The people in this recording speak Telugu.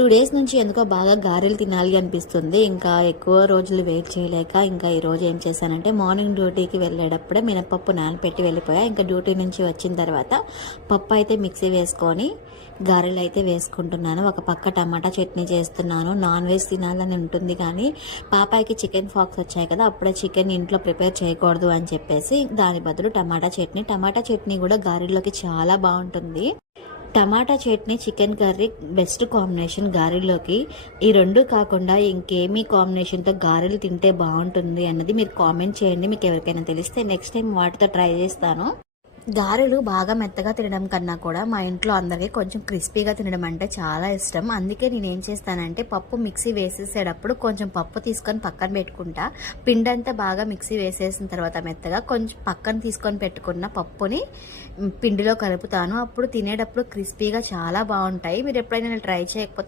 2 డేస్ నుంచి ఎందుకో బాగా గారెలు తినాలి అనిపిస్తుంది. ఇంకా ఎక్కువ రోజులు వెయిట్ చేయలేక ఇంకా ఈరోజు ఏం చేశానంటే మార్నింగ్ డ్యూటీకి వెళ్ళేటప్పుడే మినపప్పు నానపెట్టి వెళ్ళిపోయా. ఇంకా డ్యూటీ నుంచి వచ్చిన తర్వాత పప్పు అయితే మిక్సీ వేసుకొని గారెలు అయితే వేసుకుంటున్నాను. ఒక పక్క టమాటా చట్నీ చేస్తున్నాను. నాన్ వెజ్ తినాలని ఉంటుంది కానీ పాపాయికి చికెన్ ఫాక్స్ వచ్చాయి కదా, అప్పుడే చికెన్ ఇంట్లో ప్రిపేర్ చేయకూడదు అని చెప్పేసి దాని బదులు టమాటా చట్నీ కూడా గారెల్లోకి చాలా బాగుంటుంది. టమాటా chutney chicken curry best combination గారెల్లోకి. ఈ రెండు కాకుండా ఇంకేమీ కాంబినేషన్తో గారెలు తింటే బాగుంటుంది అన్నది మీరు కామెంట్ చేయండి. మీకు ఎవరికైనా తెలిస్తే నెక్స్ట్ టైం వాటితో ట్రై చేస్తాను. గారెలు బాగా మెత్తగా తినడం కన్నా కూడా మా ఇంట్లో అందరికీ కొంచెం క్రిస్పీగా తినడం అంటే చాలా ఇష్టం. అందుకే నేను ఏం చేస్తానంటే పప్పు మిక్సీ వేసేసేటప్పుడు కొంచెం పప్పు తీసుకొని పక్కన పెట్టుకుంటా. పిండి అంతా బాగా మిక్సీ వేసేసిన తర్వాత మెత్తగా కొంచెం పక్కన తీసుకొని పెట్టుకున్న పప్పుని పిండిలో కలుపుతాను. అప్పుడు తినేటప్పుడు క్రిస్పీగా చాలా బాగుంటాయి. మీరు ఎప్పుడైనా ట్రై చేయకపోతే